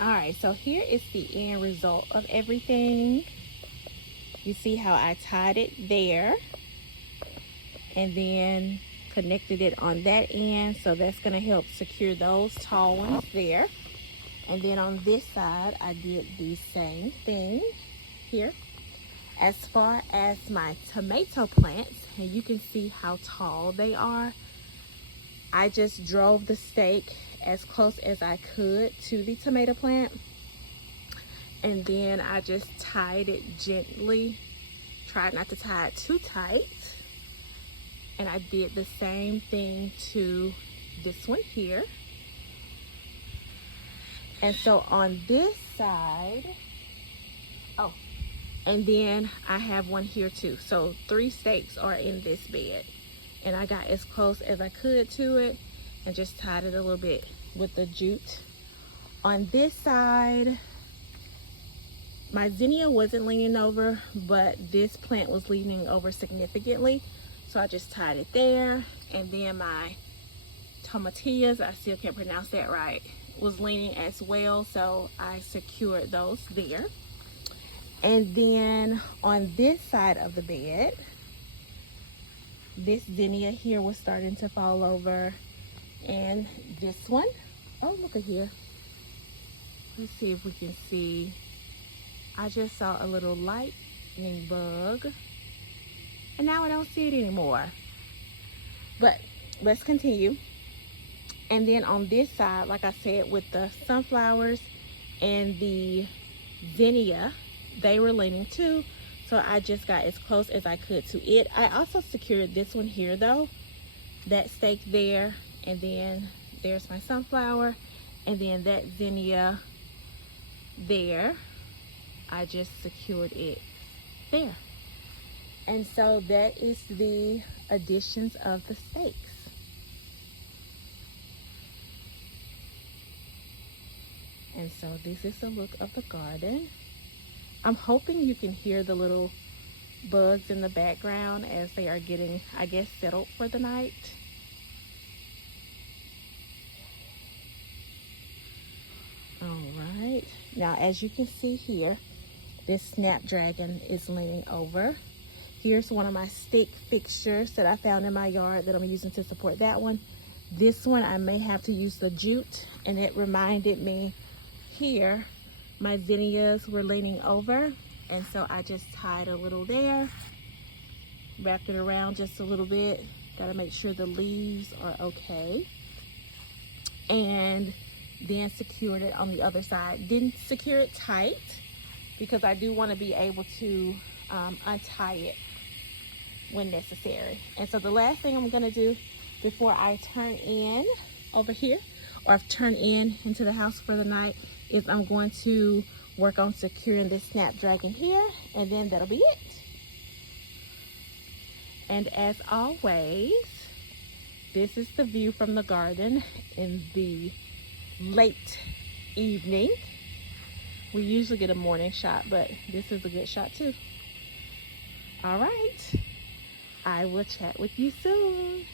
All right, so here is the end result of everything. You see how I tied it there and then connected it on that end, so that's going to help secure those tall ones there. And then on this side I did the same thing here. As far as my tomato plants, and you can see how tall they are, I just drove the stake as close as I could to the tomato plant, and then I just tied it gently, tried not to tie it too tight. And I did the same thing to this one here. And so on this side, oh, and then I have one here too. So 3 stakes are in this bed. And I got as close as I could to it and just tied it a little bit with the jute. On this side, my zinnia wasn't leaning over, but this plant was leaning over significantly. So I just tied it there. And then my tomatillas, I still can't pronounce that right, was leaning as well. So I secured those there. And then on this side of the bed, this zinnia here was starting to fall over, and this one, oh, look at here. Let's see if we can see. I just saw a little lightning bug, and now I don't see it anymore. But let's continue. And then on this side, like I said, with the sunflowers and the zinnia, they were leaning too. So I just got as close as I could to it. I also secured this one here though, that stake there, and then there's my sunflower, and then that zinnia there, I just secured it there. And so that is the additions of the stakes. And so this is the look of the garden. I'm hoping you can hear the little bugs in the background as they are getting, I guess, settled for the night. All right. Now, as you can see here, this snapdragon is leaning over. Here's one of my stick fixtures that I found in my yard that I'm using to support that one. This one, I may have to use the jute, and it reminded me here, my zinnias were leaning over, and so I just tied a little there, wrapped it around just a little bit. Got to make sure the leaves are okay, and then secured it on the other side. Didn't secure it tight because I do want to be able to untie it when necessary. And so the last thing I'm going to do before I turn in over here, or turn in into the house for the night, is I'm going to work on securing this snapdragon here, and then that'll be it. And as always, this is the view from the garden in the late evening. We usually get a morning shot, but this is a good shot too. All right, I will chat with you soon.